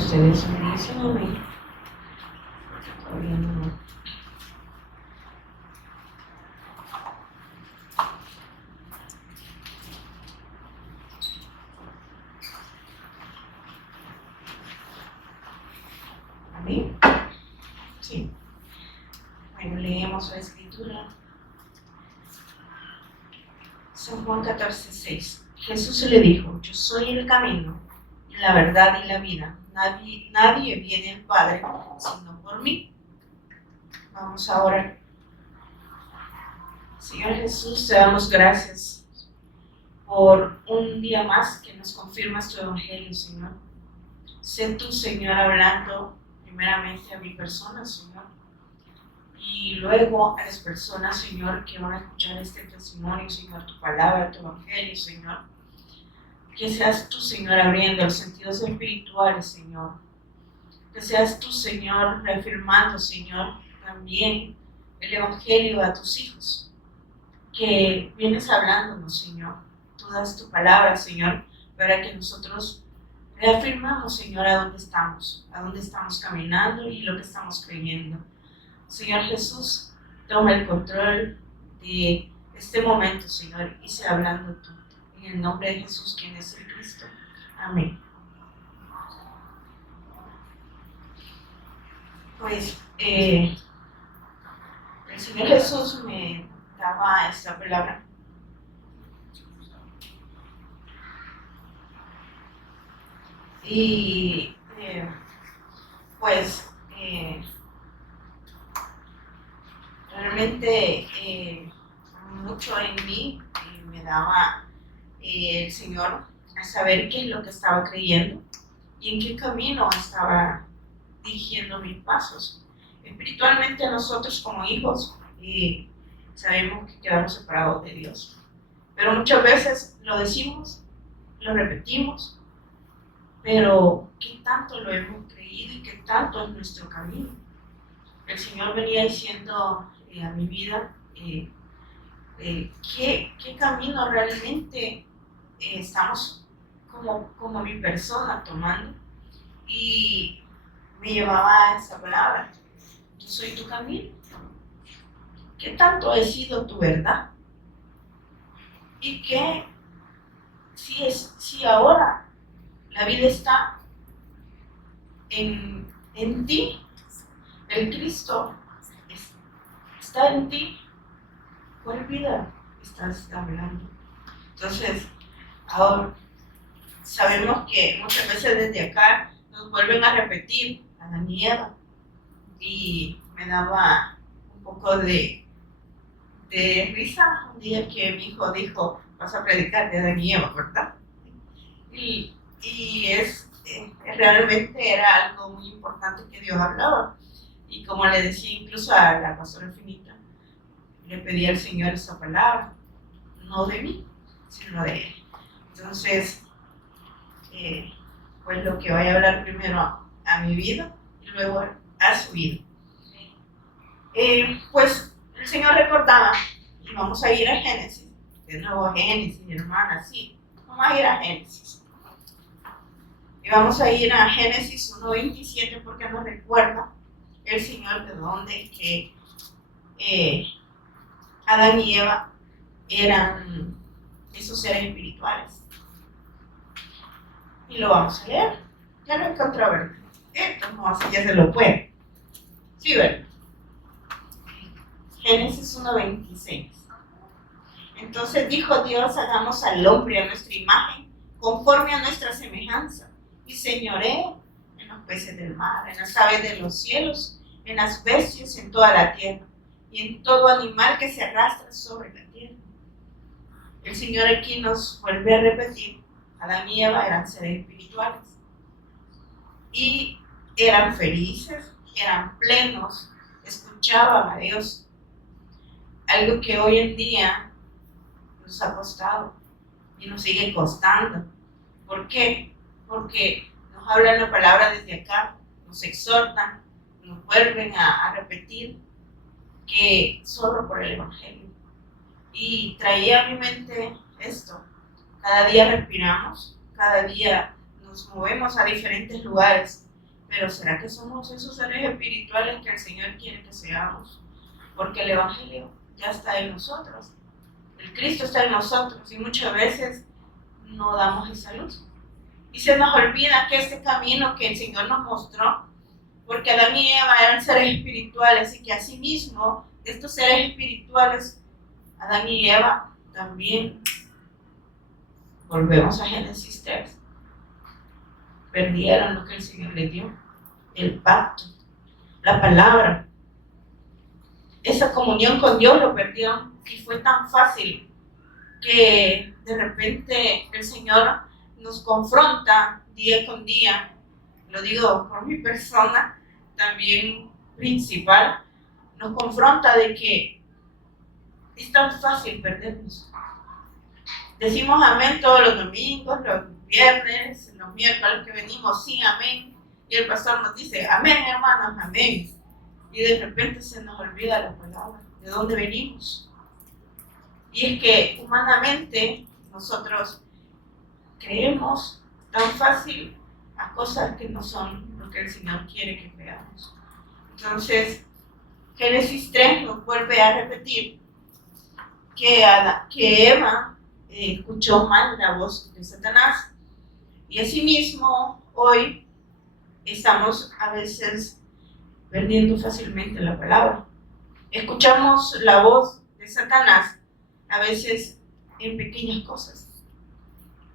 ustedes me dicen amén. Todavía no. Amén. Sí. Bueno, leemos la escritura. San Juan 14:6. Jesús le dijo: yo soy el camino, la verdad y la vida. Nadie viene al Padre sino por mí. Vamos a orar. Señor Jesús, te damos gracias por un día más que nos confirmas tu evangelio, Señor. Sé tú, Señor, hablando primeramente a mi persona, Señor, y luego a las personas, Señor, que van a escuchar este testimonio, Señor, tu palabra, tu evangelio, Señor. Que seas tú, Señor, abriendo los sentidos espirituales, Señor. Que seas tú, Señor, reafirmando, Señor, también el evangelio a tus hijos. Que vienes hablándonos, Señor. Tú das tu palabra, Señor, para que nosotros reafirmamos, Señor, a dónde estamos caminando y lo que estamos creyendo. Señor Jesús, toma el control de este momento, Señor, y sea hablando tú. En el nombre de Jesús, quien es el Cristo. Amén. Pues el Señor Jesús me daba esta palabra. Y realmente mucho en mí me daba el Señor a saber qué es lo que estaba creyendo y en qué camino estaba dirigiendo mis pasos. Espiritualmente nosotros como hijos sabemos que quedamos separados de Dios, pero muchas veces lo decimos, lo repetimos, pero ¿qué tanto lo hemos creído y qué tanto es nuestro camino? El Señor venía diciendo a mi vida qué camino realmente estamos como mi persona tomando, y me llevaba a esa palabra: yo soy tu camino. ¿Qué tanto he sido tu verdad? Y que si ahora la vida está en ti, el Cristo está en ti, ¿cuál vida estás hablando? Entonces, ahora sabemos que muchas veces desde acá nos vuelven a repetir Adán y Eva, y me daba un poco de risa un día que mi hijo dijo: vas a predicar de Adán y Eva, ¿verdad? Y realmente era algo muy importante que Dios hablaba, y como le decía incluso a la pastora Finita, le pedí al Señor esa palabra, no de mí, sino de Él. Entonces, pues lo que voy a hablar primero a mi vida y luego a su vida. Pues el Señor recordaba, y vamos a ir a Génesis, de nuevo a Génesis, hermana, sí, vamos a ir a Génesis. Y vamos a ir a Génesis 1:27 porque nos recuerda el Señor de dónde es que Adán y Eva eran esos seres espirituales. Y lo vamos a leer. Ya lo encontré, ¿verdad? Esto no, así ya se lo puede. Sí, ¿verdad? Génesis 1:26. Entonces dijo Dios: hagamos al hombre a nuestra imagen, conforme a nuestra semejanza, y señoree en los peces del mar, en las aves de los cielos, en las bestias, en toda la tierra, y en todo animal que se arrastra sobre la tierra. El Señor aquí nos vuelve a repetir: Adán y Eva eran seres espirituales y eran felices, eran plenos, escuchaban a Dios. Algo que hoy en día nos ha costado y nos sigue costando. ¿Por qué? Porque nos hablan la palabra desde acá, nos exhortan, nos vuelven a repetir que solo por el Evangelio. Y traía a mi mente esto: cada día respiramos, cada día nos movemos a diferentes lugares, Pero ¿será que somos esos seres espirituales que el Señor quiere que seamos? Porque el Evangelio ya está en nosotros. El Cristo está en nosotros y muchas veces no damos esa luz. Y se nos olvida que este camino que el Señor nos mostró, porque Adán y Eva eran seres espirituales y que asimismo estos seres espirituales, Adán y Eva, también, volvemos a Génesis 3, perdieron lo que el Señor les dio, el pacto, la palabra, esa comunión con Dios lo perdieron y fue tan fácil que de repente el Señor nos confronta día con día, lo digo por mi persona, también principal, nos confronta de que es tan fácil perdernos. Decimos amén todos los domingos, los viernes, los miércoles que venimos, sí, amén, y el pastor nos dice, amén, hermanos, amén, y de repente se nos olvida la palabra, de dónde venimos. Y es que humanamente nosotros creemos tan fácil a cosas que no son lo que el Señor quiere que creamos. Entonces, Génesis 3 nos vuelve a repetir que Eva escuchó mal la voz de Satanás. Y asimismo, hoy estamos a veces perdiendo fácilmente la palabra. Escuchamos la voz de Satanás a veces en pequeñas cosas,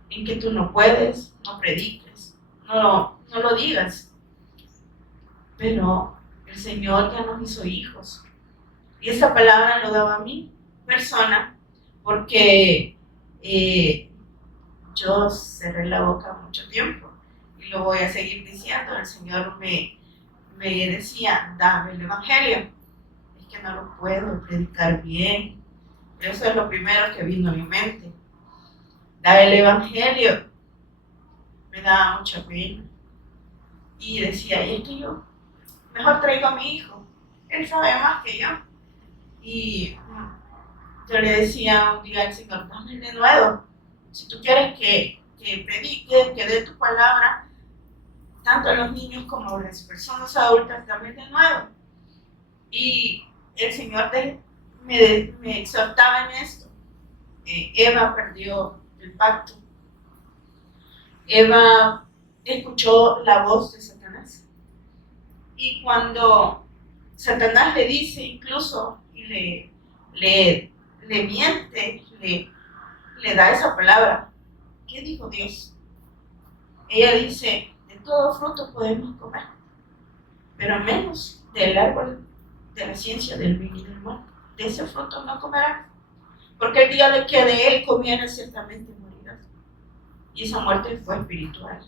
en que tú no puedes, no prediques, no lo digas. Pero el Señor ya nos hizo hijos. Y esa palabra lo daba a mi persona porque yo cerré la boca mucho tiempo y lo voy a seguir diciendo. El Señor me decía, dame el Evangelio. Es que no lo puedo predicar bien. Eso es lo primero que vino a mi mente. Dar el Evangelio me daba mucha pena. Y decía, y es que yo mejor traigo a mi hijo. Él sabe más que yo. Y yo le decía un día al Señor, dame de nuevo. Si tú quieres que predique, que dé tu palabra, tanto a los niños como a las personas adultas, dame de nuevo. Y el Señor me exhortaba en esto. Eva perdió el pacto. Eva escuchó la voz de Satanás. Y cuando Satanás le dice incluso, y le miente, le da esa palabra, ¿qué dijo Dios? Ella dice, de todo fruto podemos comer, pero menos del árbol de la ciencia del bien y del mal. De ese fruto no comerán, porque el día de que de él comieran ciertamente morirán. Y esa muerte fue espiritual.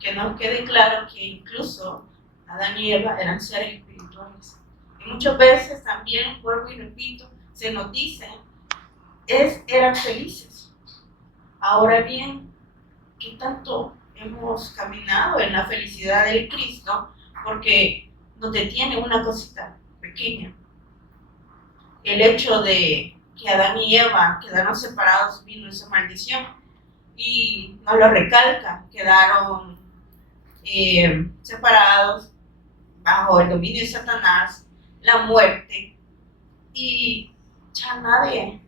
Que nos quede claro que incluso Adán y Eva eran seres espirituales. Y muchas veces también, vuelvo y repito, se nos dice, eran felices. Ahora bien, ¿qué tanto hemos caminado en la felicidad del Cristo? Porque nos detiene una cosita pequeña. El hecho de que Adán y Eva quedaron separados, vino esa maldición. Y nos lo recalca, quedaron separados bajo el dominio de Satanás, la muerte, y ya nadie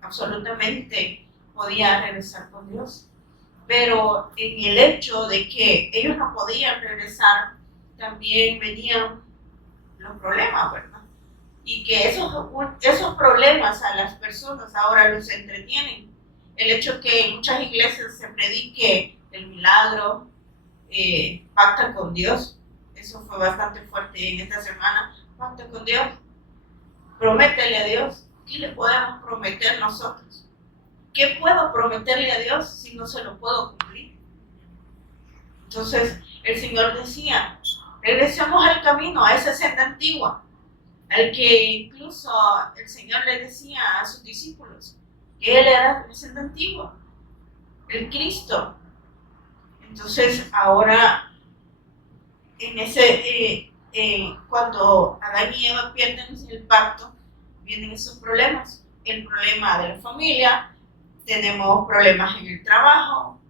absolutamente podía regresar con Dios. Pero en el hecho de que ellos no podían regresar, también venían los problemas, ¿verdad? Y que esos problemas a las personas ahora los entretienen. El hecho que en muchas iglesias se predique el milagro, pacta con Dios, eso fue bastante fuerte en esta semana, pacta con Dios, prométele a Dios. ¿Qué le podemos prometer nosotros? ¿Qué puedo prometerle a Dios si no se lo puedo cumplir? Entonces el Señor decía, regresemos al camino, a esa senda antigua, al que incluso el Señor le decía a sus discípulos que Él era la senda antigua, el Cristo. Entonces ahora, cuando Adán y Eva pierden el pacto, vienen esos problemas. El problema de la familia, tenemos problemas en el trabajo,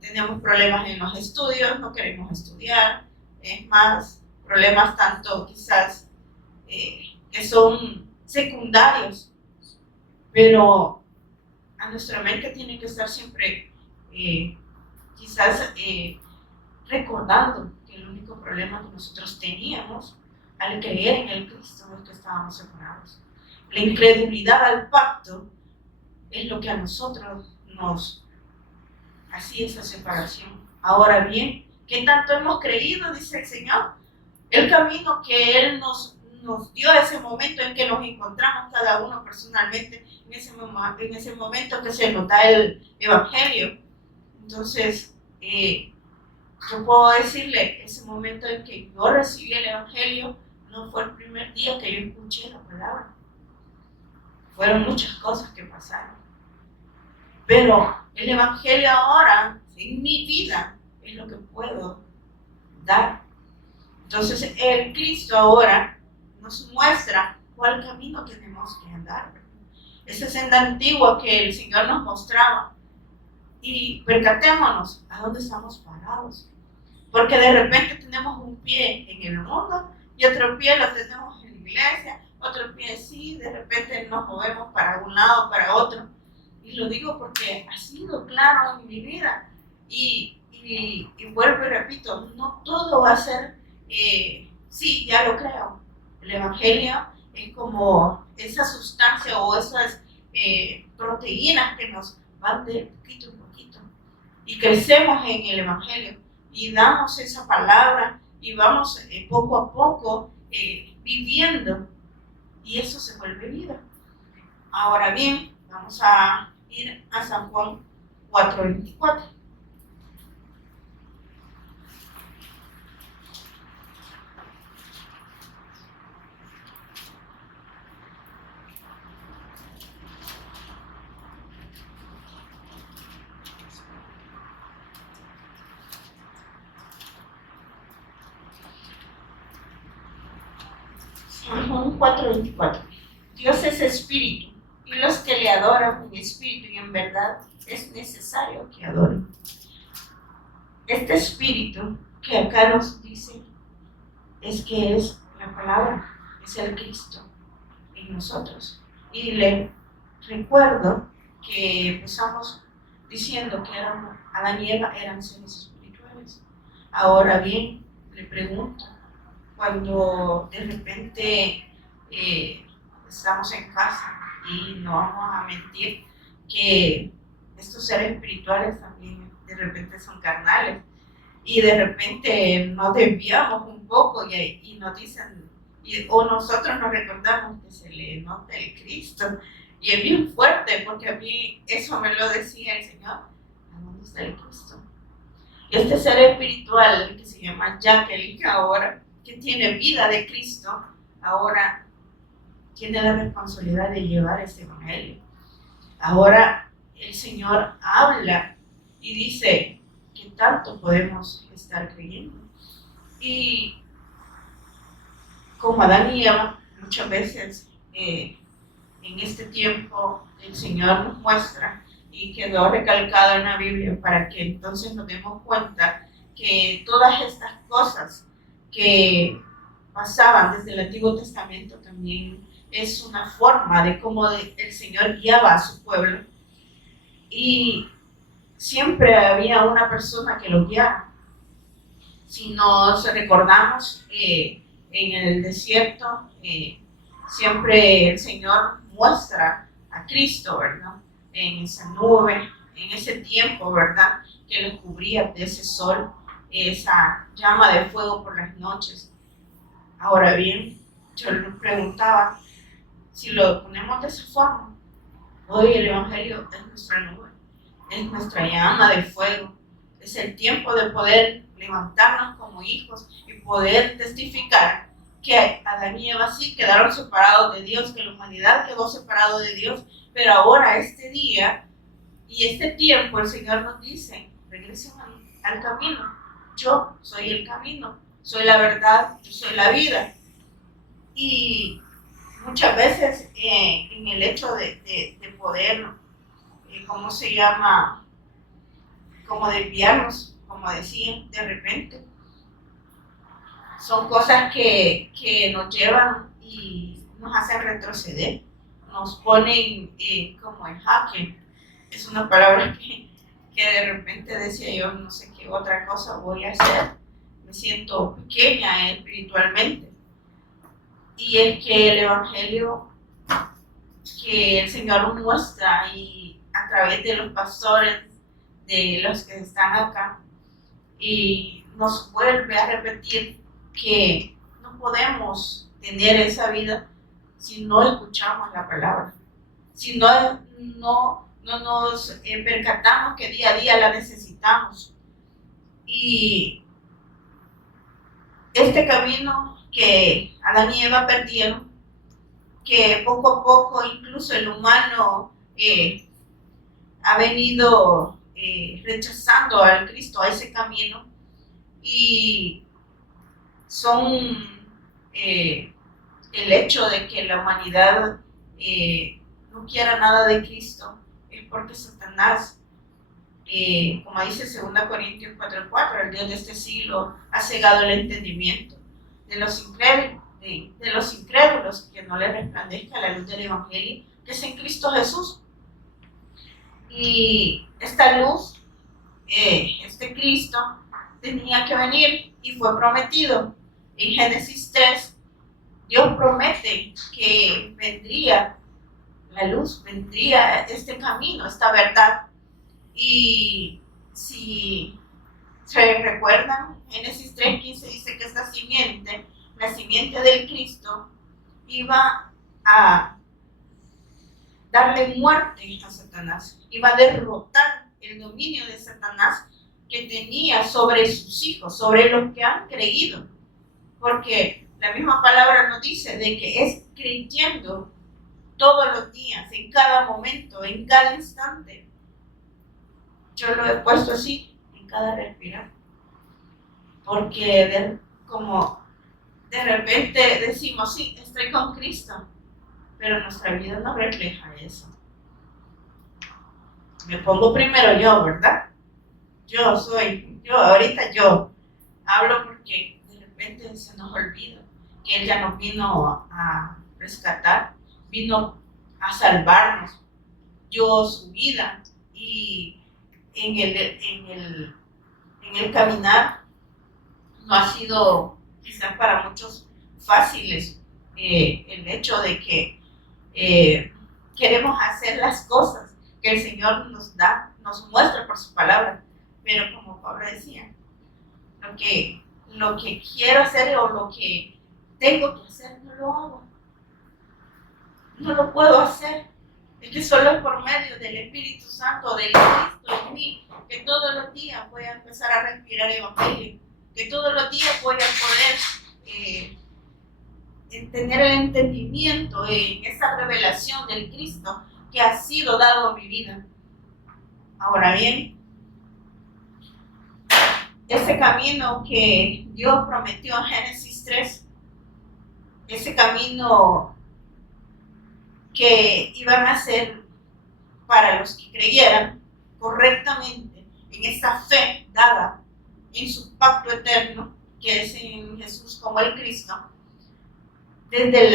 tenemos problemas en los estudios, no queremos estudiar, es más problemas tanto quizás que son secundarios, pero a nuestra mente tiene que estar siempre quizás recordando que el único problema que nosotros teníamos al creer en el Cristo es que estábamos separados. La incredulidad al pacto es lo que a nosotros nos hacía esa separación. Ahora bien, ¿qué tanto hemos creído? Dice el Señor. El camino que Él nos dio ese momento en que nos encontramos cada uno personalmente, en ese momento que se nos da el Evangelio. Entonces, yo puedo decirle, ese momento en que yo recibí el Evangelio, no fue el primer día que yo escuché la palabra. Fueron muchas cosas que pasaron. Pero el Evangelio ahora, en mi vida, es lo que puedo dar. Entonces, el Cristo ahora nos muestra cuál camino tenemos que andar. Esa senda antigua que el Señor nos mostraba. Y percatémonos a dónde estamos parados. Porque de repente tenemos un pie en el mundo y otro pie lo tenemos en la iglesia, otro pie sí, de repente nos movemos para un lado, para otro. Y lo digo porque ha sido claro en mi vida. Y vuelvo y repito, no todo va a ser, sí, ya lo creo. El Evangelio es como esa sustancia o esas proteínas que nos van de poquito en poquito. Y crecemos en el Evangelio y damos esa palabra y vamos poco a poco viviendo y eso se vuelve vida. Ahora bien, vamos a ir a San Juan 4:24. San Juan 4:24. Dios es espíritu y los que le adoran en espíritu y en verdad es necesario que adoren. Este espíritu que acá nos dice es que es la palabra, es el Cristo en nosotros. Y le recuerdo que empezamos diciendo que Adán y Eva eran seres espirituales. Ahora bien, le pregunto, cuando de repente estamos en casa y no vamos a mentir que estos seres espirituales también de repente son carnales y de repente nos desviamos un poco y nos dicen, o nosotros nos recordamos que se le nota el Cristo y es bien fuerte porque a mí eso me lo decía el Señor, ¿a dónde está el Cristo? Este ser espiritual que se llama Jacqueline ahora, que tiene vida de Cristo, ahora tiene la responsabilidad de llevar este evangelio. Ahora el Señor habla y dice que tanto podemos estar creyendo. Y como Adán y Eva, muchas veces en este tiempo el Señor nos muestra y quedó recalcado en la Biblia para que entonces nos demos cuenta que todas estas cosas que pasaban desde el Antiguo Testamento también es una forma de cómo el Señor guiaba a su pueblo y siempre había una persona que lo guiaba. Si nos recordamos en el desierto, siempre el Señor muestra a Cristo, ¿verdad? En esa nube, en ese tiempo, ¿verdad? Que lo cubría de ese sol, esa llama de fuego por las noches. Ahora bien, yo le preguntaba, si lo ponemos de esa forma, hoy el Evangelio es nuestra nube, es nuestra llama de fuego, es el tiempo de poder levantarnos como hijos y poder testificar que Adán y Eva sí quedaron separados de Dios, que la humanidad quedó separada de Dios, pero ahora este día y este tiempo el Señor nos dice, regresen al camino, yo soy el camino, soy la verdad, yo soy la vida. Y muchas veces en el hecho de poder, ¿cómo se llama? Como desviarnos, como decían, de repente. son cosas que nos llevan y nos hacen retroceder, nos ponen como en jaque. Es una palabra que de repente decía yo, no sé qué otra cosa voy a hacer, me siento pequeña espiritualmente. Y es que el Evangelio que el Señor muestra y a través de los pastores, de los que están acá, y nos vuelve a repetir que no podemos tener esa vida si no escuchamos la palabra, si no nos percatamos que día a día la necesitamos. Y este camino que Adán y Eva perdieron, que poco a poco incluso el humano ha venido rechazando al Cristo, a ese camino, y son el hecho de que la humanidad no quiera nada de Cristo, es porque Satanás, como dice 2 Corintios 4:4, el Dios de este siglo ha cegado el entendimiento de los incrédulos, que no les resplandezca la luz del Evangelio, que es en Cristo Jesús. Y esta luz, este Cristo, tenía que venir y fue prometido. En Génesis 3, Dios promete que vendría la luz, vendría este camino, esta verdad. Y si se recuerdan, Génesis 3:15 dice que esta simiente, la simiente del Cristo, iba a darle muerte a Satanás, iba a derrotar el dominio de Satanás que tenía sobre sus hijos, sobre los que han creído, porque la misma palabra nos dice de que es creyendo todos los días, en cada momento, en cada instante. Yo lo he puesto así, en cada respirar, porque como de repente decimos, sí, estoy con Cristo, pero nuestra vida no refleja eso. Me pongo primero yo, ¿verdad? Yo ahorita yo hablo porque de repente se nos olvida que Él ya nos vino a rescatar, vino a salvarnos, dio su vida, y en el caminar no ha sido quizás para muchos fáciles, el hecho de que queremos hacer las cosas que el Señor nos nos muestra por su palabra, pero como Pablo decía, lo que quiero hacer o lo que tengo que hacer no lo hago, no lo puedo hacer. Es que solo es por medio del Espíritu Santo, del Cristo en mí, que todos los días voy a empezar a respirar Evangelio, que todos los días voy a poder tener el entendimiento en esa revelación del Cristo que ha sido dado a mi vida. Ahora bien, ese camino que Dios prometió en Génesis 3, ese camino que iban a ser para los que creyeran correctamente en esa fe dada en su pacto eterno, que es en Jesús como el Cristo, desde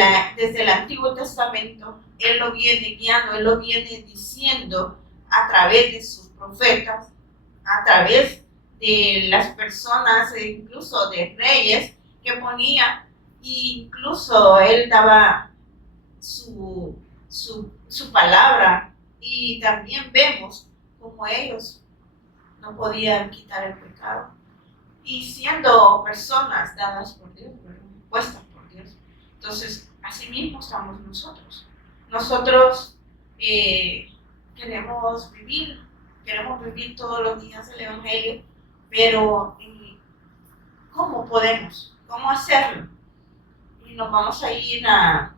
el Antiguo Testamento, Él lo viene guiando, Él lo viene diciendo a través de sus profetas, a través de las personas, incluso de reyes que ponía, incluso Él daba su palabra, y también vemos como ellos no podían quitar el pecado, y siendo personas dadas por Dios, puestas por Dios. Entonces, así mismo estamos nosotros. Nosotros queremos vivir todos los días el Evangelio, pero ¿cómo podemos? ¿Cómo hacerlo? Y nos vamos a ir a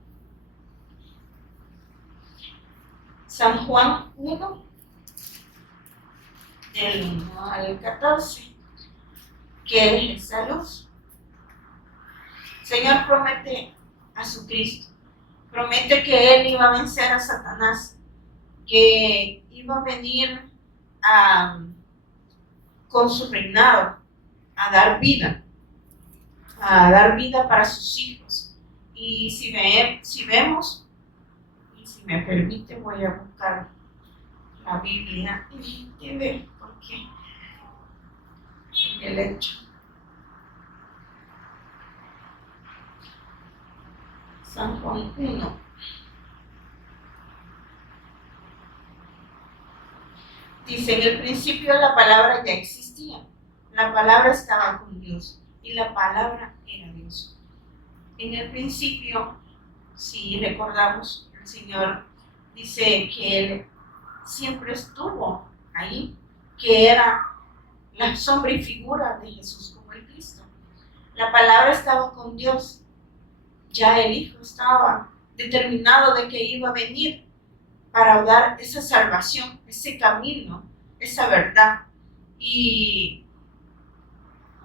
San Juan 1, del 1 al 14, que es esa luz. El Señor promete a su Cristo, promete que Él iba a vencer a Satanás, que iba a venir con su reinado a dar vida, a dar vida para sus hijos. Y si vemos, y si me permite, voy a buscar la Biblia y ver por qué el hecho. San Juan 1. Dice, en el principio la palabra ya existía. La palabra estaba con Dios y la palabra era Dios. En el principio, si recordamos, el Señor dice que Él siempre estuvo ahí, que era la sombra y figura de Jesús como el Cristo. La palabra estaba con Dios. Ya el Hijo estaba determinado de que iba a venir para dar esa salvación, ese camino, esa verdad. Y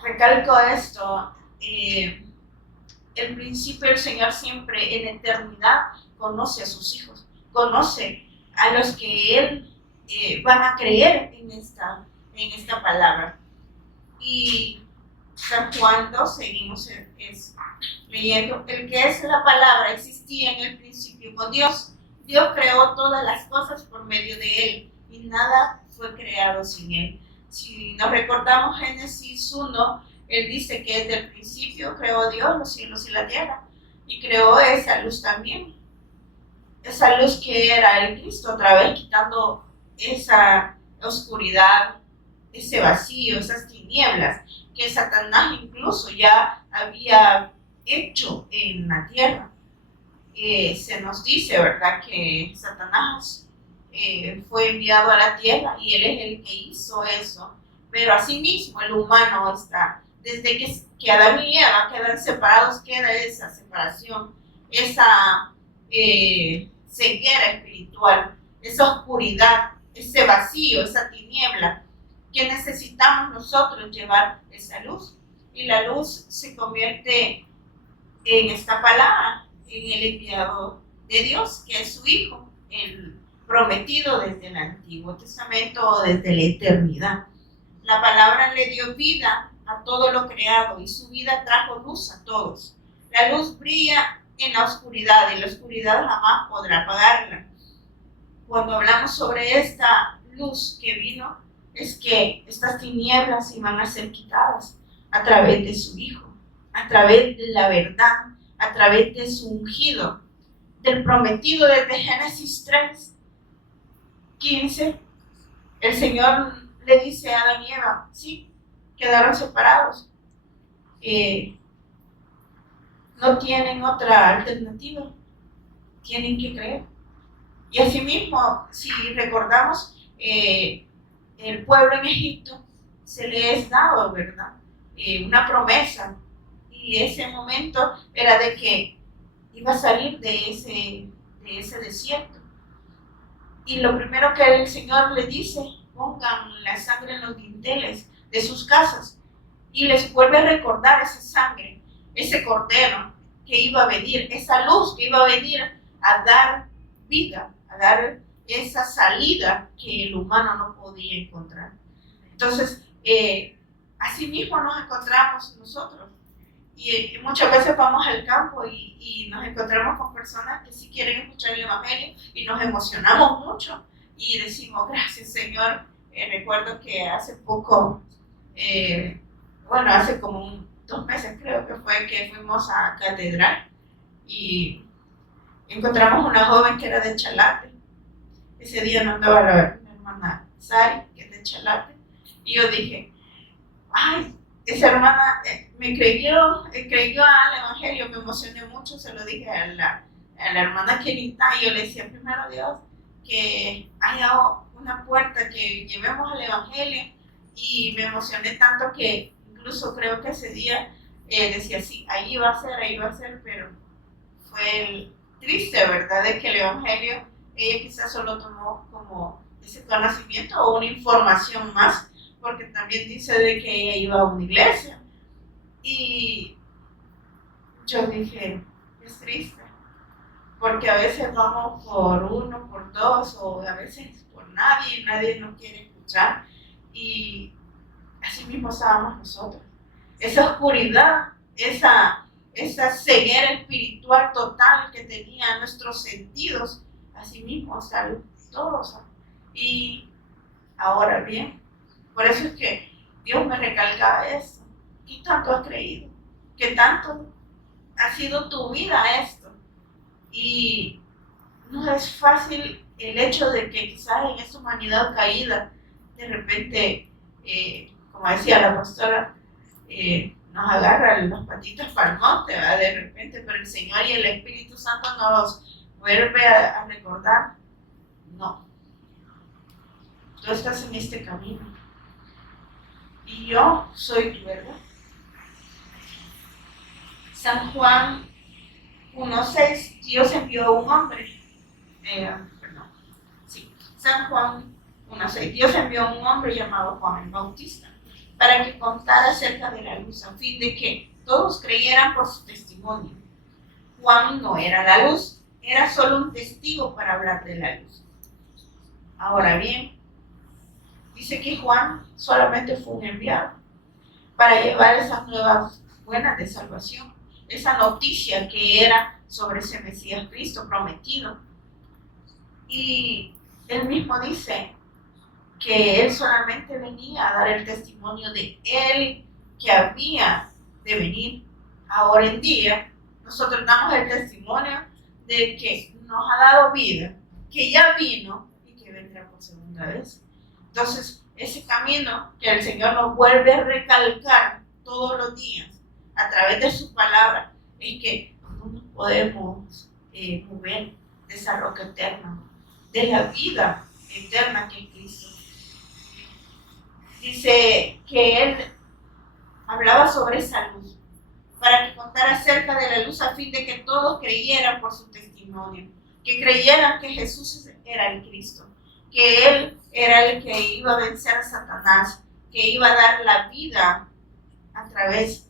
recalco esto, el principio del Señor siempre en eternidad conoce a sus hijos, conoce a los que Él van a creer en esta palabra. Y San Juan 2, seguimos leyendo, el que es la palabra existía en el principio con Dios. Dios creó todas las cosas por medio de Él y nada fue creado sin Él. Si nos recordamos Génesis 1, Él dice que desde el principio creó Dios los cielos y la tierra y creó esa luz también. Esa luz que era el Cristo, otra vez quitando esa oscuridad, ese vacío, esas tinieblas que Satanás incluso ya había hecho en la tierra. Se nos dice, ¿verdad?, que Satanás fue enviado a la tierra y él es el que hizo eso, pero asimismo el humano está, desde que Adán y Eva quedan separados, queda esa separación, esa ceguera espiritual, esa oscuridad, ese vacío, esa tiniebla, que necesitamos nosotros llevar esa luz. Y la luz se convierte en esta palabra, en el enviado de Dios, que es su Hijo, el prometido desde el Antiguo Testamento o desde la eternidad. La palabra le dio vida a todo lo creado y su vida trajo luz a todos. La luz brilla en la oscuridad y la oscuridad jamás podrá apagarla. Cuando hablamos sobre esta luz que vino, es que estas tinieblas iban a ser quitadas a través de su Hijo, a través de la verdad, a través de su ungido, del prometido desde Génesis 3, 15. El Señor le dice a Adán y Eva, sí, quedaron separados. No tienen otra alternativa, tienen que creer. Y asimismo, si recordamos, el pueblo en Egipto se le es dado, ¿verdad?, una promesa, y ese momento era de que iba a salir de ese desierto. Y lo primero que el Señor les dice, pongan la sangre en los dinteles de sus casas, y les vuelve a recordar esa sangre, ese cordero que iba a venir, esa luz que iba a venir a dar vida, a dar esa salida que el humano no podía encontrar. Entonces, así mismo nos encontramos nosotros. Y muchas veces vamos al campo y nos encontramos con personas que sí quieren escuchar el Evangelio y nos emocionamos mucho y decimos, gracias Señor. Recuerdo que hace poco, hace como 2 meses creo que fue, que fuimos a Catedral y encontramos una joven que era de Chalate. Ese día no andaba la hermana Sari, que es de Chalate, y yo dije, ay, esa hermana me creyó al Evangelio, me emocioné mucho, se lo dije a la hermana Kenita, y yo le decía, primero Dios, que haya una puerta, que llevemos al Evangelio, y me emocioné tanto que incluso creo que ese día decía, sí, ahí va a ser, pero fue triste, ¿verdad?, de que el Evangelio, ella quizás solo tomó como ese conocimiento o una información más, porque también dice de que ella iba a una iglesia. Y yo dije, es triste, porque a veces vamos por uno, por dos, o a veces por nadie nos quiere escuchar. Y así mismo estábamos nosotros. Esa oscuridad esa ceguera espiritual total que tenían nuestros sentidos, así mismo salud todos. Y ahora bien, por eso es que Dios me recalcaba esto. ¿Qué tanto has creído? ¿Qué tanto ha sido tu vida esto? Y no es fácil el hecho de que quizás en esta humanidad caída, de repente, como decía la pastora, nos agarran los patitos para el monte, ¿verdad? De repente, pero el Señor y el Espíritu Santo nos vuelve a recordar, no, tú estás en este camino y yo soy tu verdad. San Juan 1:6, Dios envió un hombre, San Juan 1:6, Dios envió un hombre llamado Juan el Bautista para que contara acerca de la luz, a fin de que todos creyeran por su testimonio. Juan no era la luz, era solo un testigo para hablar de la luz. Ahora bien, dice que Juan solamente fue un enviado para llevar esas nuevas buenas de salvación, esa noticia que era sobre ese Mesías Cristo prometido. Y él mismo dice que él solamente venía a dar el testimonio de él que había de venir. Ahora en día, nosotros damos el testimonio de que nos ha dado vida, que ya vino y que vendrá por segunda vez. Entonces, ese camino que el Señor nos vuelve a recalcar todos los días a través de su palabra, es que no nos podemos mover de esa roca eterna, de la vida eterna que es Cristo. Dice que él hablaba sobre esa luz, para que contara acerca de la luz a fin de que todos creyeran por su testimonio, que creyeran que Jesús era el Cristo, que Él era el que iba a vencer a Satanás, que iba a dar la vida a través,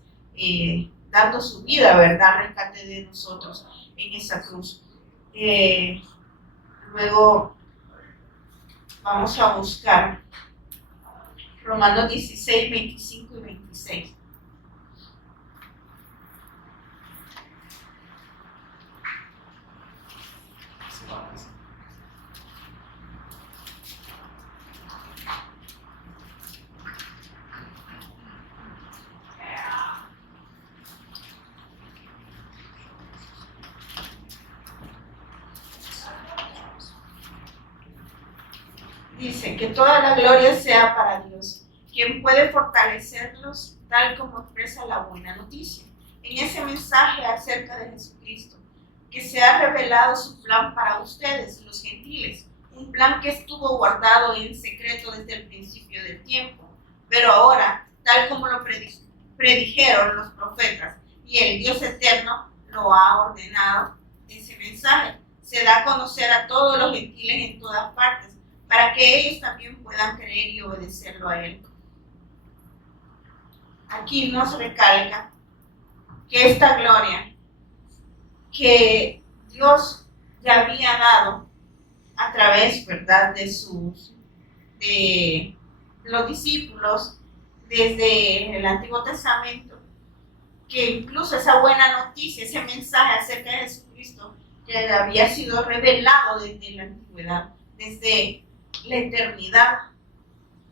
dando su vida, ¿verdad?, rescate de nosotros en esa cruz. Luego vamos a buscar Romanos 16, 25 y 26. Dice que toda la gloria sea para Dios, quien puede fortalecerlos tal como expresa la buena noticia. En ese mensaje acerca de Jesucristo, que se ha revelado su plan para ustedes, los gentiles, un plan que estuvo guardado en secreto desde el principio del tiempo, pero ahora, tal como lo predijeron los profetas y el Dios eterno lo ha ordenado, ese mensaje se da a conocer a todos los gentiles en todas partes, para que ellos también puedan creer y obedecerlo a Él. Aquí nos recalca que esta gloria que Dios ya había dado a través, ¿verdad?, de los discípulos desde el Antiguo Testamento, que incluso esa buena noticia, ese mensaje acerca de Jesucristo, que había sido revelado desde la antigüedad, desde la eternidad.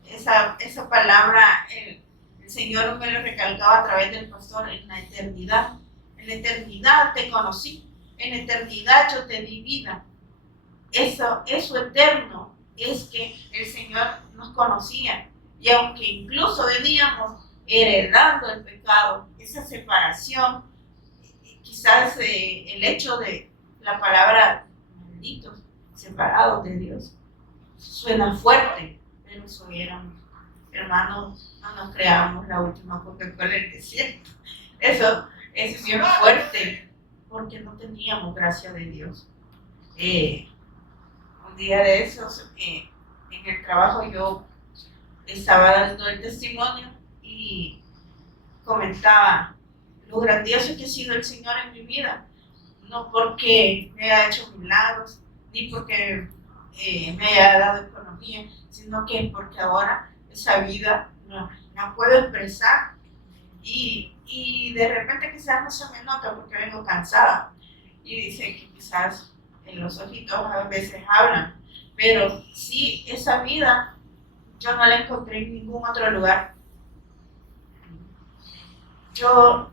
Esa palabra el Señor me lo recalcaba a través del pastor, en la eternidad. En la eternidad te conocí, en la eternidad yo te di vida. Eso eterno es que el Señor nos conocía, y aunque incluso veníamos heredando el pecado, esa separación, quizás el hecho de la palabra malditos, separados de Dios, suena fuerte, pero eso éramos, hermanos, no nos creamos la última Coca-Cola del desierto. Eso es bien fuerte, porque no teníamos gracia de Dios. Un día de esos, en el trabajo yo estaba dando el testimonio y comentaba lo grandioso que ha sido el Señor en mi vida, no porque me haya hecho milagros, ni porque me haya dado economía, sino que porque ahora esa vida la puedo expresar Y de repente quizás no se me nota porque vengo cansada. Y dice que quizás en los ojitos a veces hablan. Pero sí, esa vida yo no la encontré en ningún otro lugar. Yo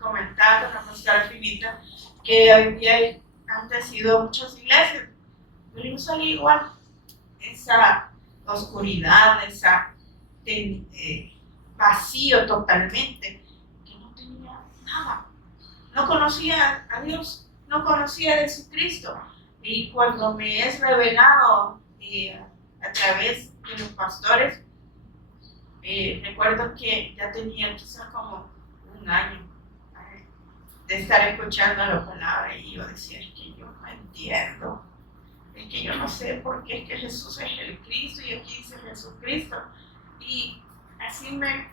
comentaba con la pastora Finita que había antes ido muchas iglesias, pero yo salí igual. Esa oscuridad, esa vacío totalmente, que no tenía nada. No conocía a Dios, no conocía a Jesucristo. Y cuando me es revelado a través de los pastores, recuerdo que ya tenía quizás como un año de estar escuchando la palabra y yo decía, es que yo no entiendo, es que yo no sé por qué es que Jesús es el Cristo y aquí dice Jesucristo. Y así me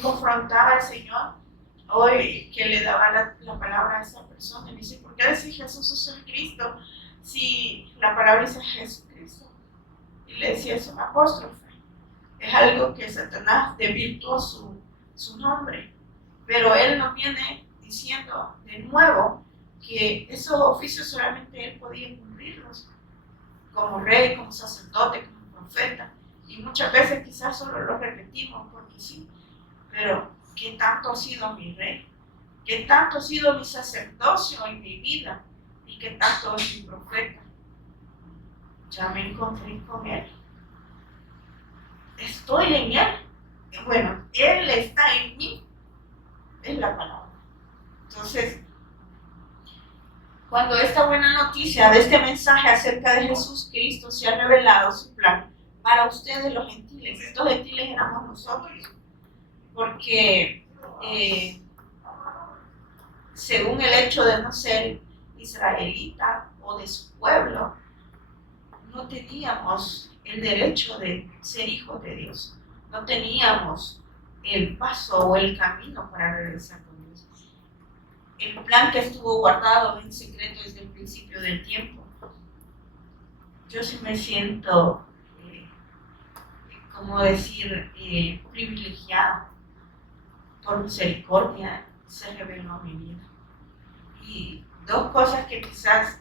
confrontaba el Señor hoy que le daba la palabra a esa persona y me dice, ¿por qué decir Jesús es el Cristo si la palabra dice Jesucristo? Y le decía, es un apóstrofe, es algo que Satanás desvirtuó su nombre, pero él nos viene diciendo de nuevo que esos oficios solamente él podía cumplirlos como rey, como sacerdote, como profeta, y muchas veces quizás solo lo repetimos porque sí, pero ¿qué tanto ha sido mi rey? ¿Qué tanto ha sido mi sacerdocio en mi vida? ¿Y qué tanto es mi profeta? Ya me encontré con él. Estoy en él. Bueno, él está en mí. Es la palabra. Entonces, cuando esta buena noticia de este mensaje acerca de Jesús Cristo se ha revelado su plan para ustedes los gentiles, estos gentiles éramos nosotros, porque según el hecho de no ser israelita o de su pueblo, no teníamos el derecho de ser hijos de Dios, no teníamos el paso o el camino para regresar con Dios. El plan que estuvo guardado en secreto desde el principio del tiempo. Yo sí me siento, como decir, privilegiada. Por misericordia se reveló mi vida. Y dos cosas que quizás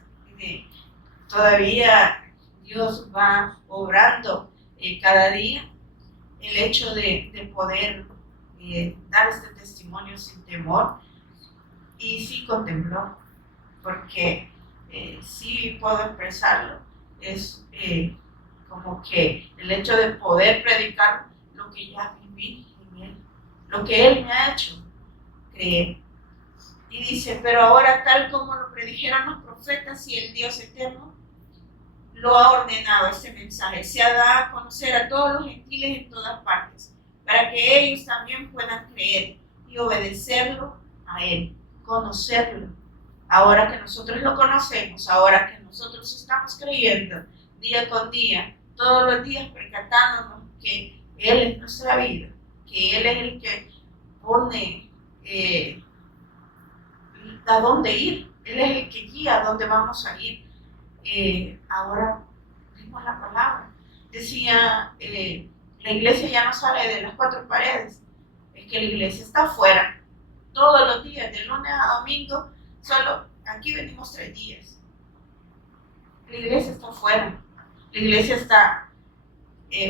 todavía Dios va obrando cada día. El hecho de poder dar este testimonio sin temor y sí con temblor, porque sí puedo expresarlo, es como que el hecho de poder predicar lo que ya viví en Él, lo que Él me ha hecho creer. Y dice, pero ahora tal como lo predijeron los profetas y el Dios eterno lo ha ordenado este mensaje, se ha dado a conocer a todos los gentiles en todas partes, para que ellos también puedan creer y obedecerlo a Él, conocerlo. Ahora que nosotros lo conocemos, ahora que nosotros estamos creyendo día con día, todos los días percatándonos que Él es nuestra vida, que Él es el que pone a dónde ir, Él es el que guía a dónde vamos a ir. Ahora vimos la palabra. Decía, la iglesia ya no sale de las cuatro paredes, es que la iglesia está afuera, todos los días, de lunes a domingo, solo aquí venimos 3 días. La iglesia está afuera, la iglesia está,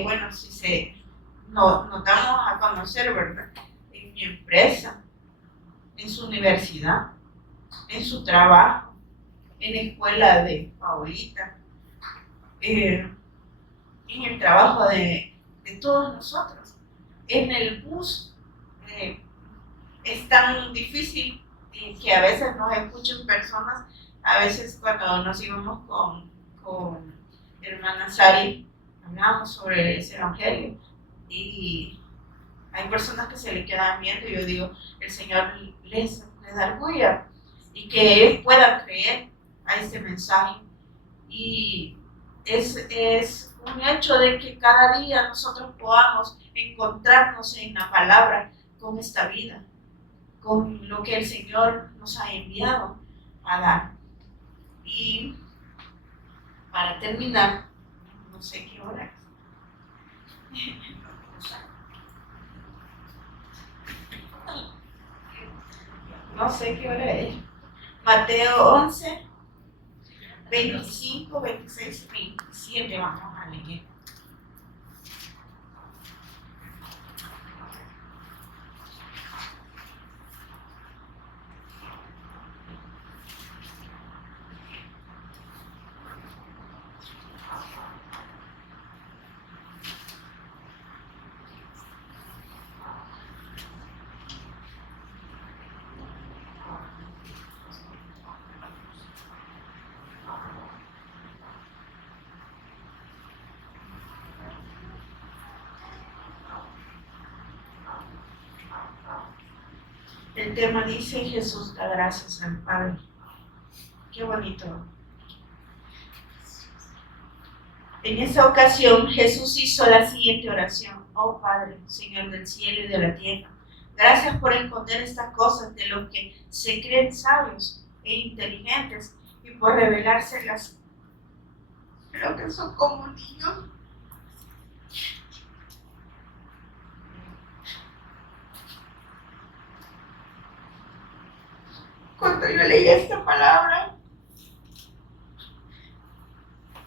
bueno, si nos damos a conocer, ¿verdad? En mi empresa, en su universidad, en su trabajo, en la escuela de Paulita, en el trabajo de todos nosotros, en el bus. Es tan difícil que a veces nos escuchan personas, a veces cuando nos íbamos con hermana Sari, hablamos sobre ese evangelio y hay personas que se le quedan viendo y yo digo, el Señor les da orgullo y que ellos puedan creer a este mensaje. Y es un hecho de que cada día nosotros podamos encontrarnos en la palabra con esta vida, con lo que el Señor nos ha enviado a dar. Y para terminar, no sé qué hora es. No sé qué hora es. Mateo 11, 25, 26 y 27 vamos a leer. El tema dice: Jesús da gracias al Padre. Qué bonito. En esa ocasión Jesús hizo la siguiente oración: Oh Padre, Señor del cielo y de la tierra, gracias por esconder estas cosas de los que se creen sabios e inteligentes y por revelárselas a los que son como niños. Cuando yo leí esta palabra,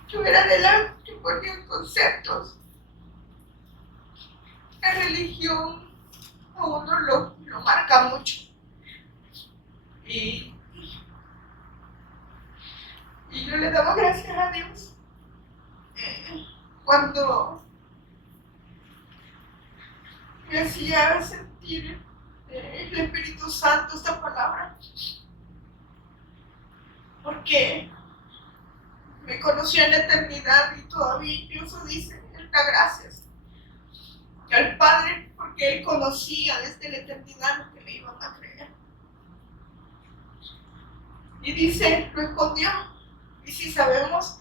yo era de las que ponían conceptos. La religión a uno lo marca mucho. Y yo le daba gracias a Dios cuando me hacía sentir el Espíritu Santo esta palabra, porque me conoció en la eternidad y todavía incluso dice: Él da gracias al Padre porque Él conocía desde la eternidad lo que le iban a creer. Y dice: lo escondió. Y si sabemos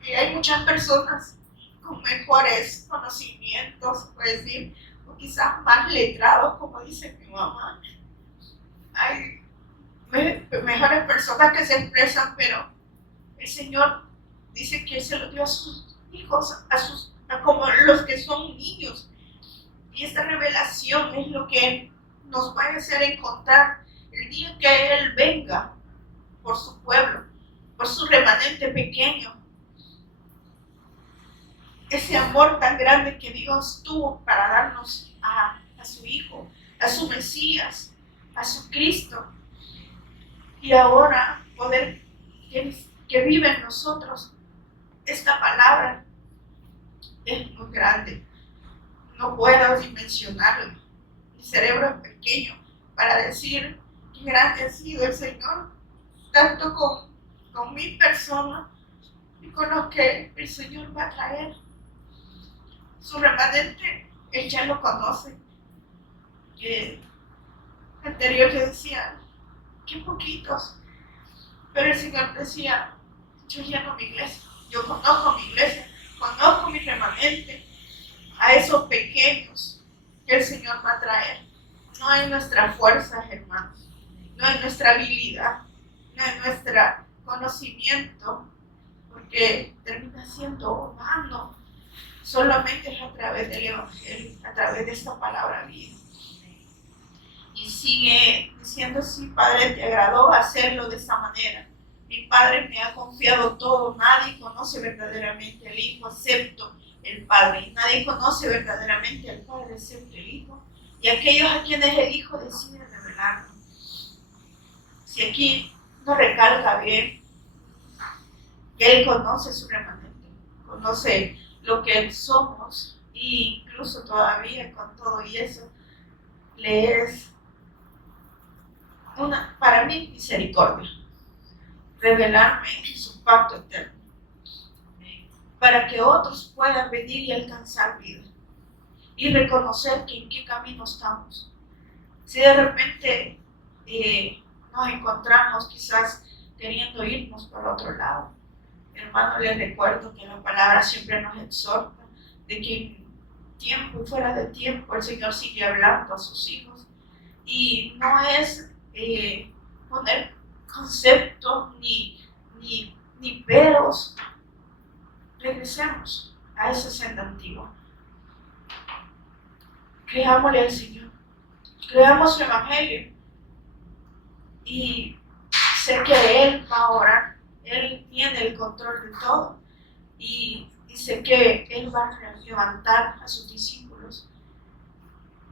que hay muchas personas con mejores conocimientos, puedes decir, o quizás más letrados, como dice mi mamá, hay mejores personas que se expresan, pero el Señor dice que Él se lo dio a sus hijos, a como los que son niños. Y esta revelación es lo que nos va a hacer encontrar el día que Él venga por su pueblo, por su remanente pequeño. Ese amor tan grande que Dios tuvo para darnos a su Hijo, a su Mesías, a su Cristo. Y ahora poder que vive en nosotros esta palabra es muy grande. No puedo dimensionarla. Mi cerebro es pequeño para decir qué grande ha sido el Señor, tanto con mi persona y con lo que el Señor va a traer. Su remanente, Él ya lo conoce. Anterior yo decía, qué poquitos. Pero el Señor decía, yo lleno mi iglesia, yo conozco mi iglesia, conozco mi remanente, a esos pequeños que el Señor va a traer. No es nuestra fuerza, hermanos, no es nuestra habilidad, no es nuestro conocimiento, porque termina siendo vano. Solamente es a través del Evangelio, a través de esta palabra vida. Y sigue diciendo: sí, Padre, te agradó hacerlo de esa manera. Mi Padre me ha confiado todo. Nadie conoce verdaderamente al Hijo excepto el Padre. Y nadie conoce verdaderamente al Padre excepto el Hijo. Y aquellos a quienes el Hijo decide revelarlo. Si aquí nos recalca bien que Él conoce su remanente, conoce lo que somos, e incluso todavía con todo y eso, le es para mí, misericordia, revelarme su pacto eterno, para que otros puedan venir y alcanzar vida, y reconocer que en qué camino estamos. Si de repente nos encontramos quizás queriendo irnos por otro lado, hermano, les recuerdo que la palabra siempre nos exhorta de que en tiempo y fuera de tiempo el Señor sigue hablando a sus hijos, y no es poner conceptos ni peros. Regresemos a esa senda antigua. Creámosle al Señor, creamos su evangelio. Y sé que Él va a orar. Él tiene el control de todo. Y sé que Él va a levantar a sus discípulos.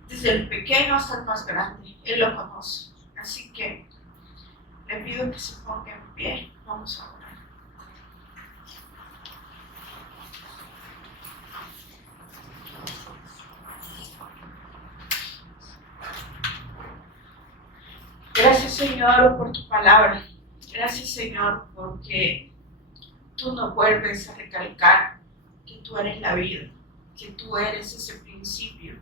Desde el pequeño hasta el más grande. Él lo conoce. Así que le pido que se ponga en pie. Vamos a orar. Gracias, Señor, por tu palabra. Gracias, Señor, porque tú nos vuelves a recalcar que tú eres la vida, que tú eres ese principio.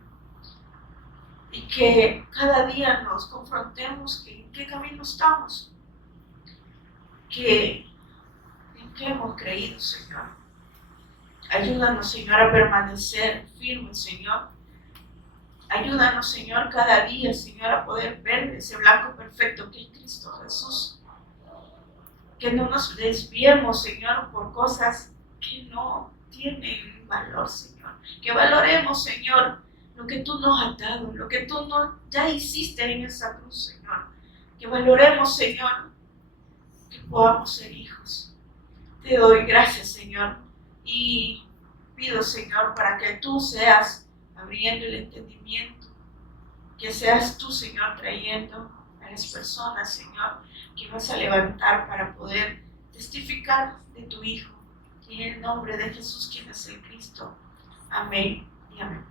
Y que cada día nos confrontemos en qué camino estamos, en qué hemos creído, Señor. Ayúdanos, Señor, a permanecer firmes, Señor. Ayúdanos, Señor, cada día, Señor, a poder ver ese blanco perfecto que es Cristo Jesús. Que no nos desviemos, Señor, por cosas que no tienen valor, Señor. Que valoremos, Señor, lo que tú nos has dado, lo que tú ya hiciste en esa cruz, Señor. Que valoremos, Señor, que podamos ser hijos. Te doy gracias, Señor, y pido, Señor, para que tú seas abriendo el entendimiento, que seas tú, Señor, trayendo a las personas, Señor, que vas a levantar para poder testificar de tu Hijo. En el nombre de Jesús, quien es el Cristo. Amén y amén.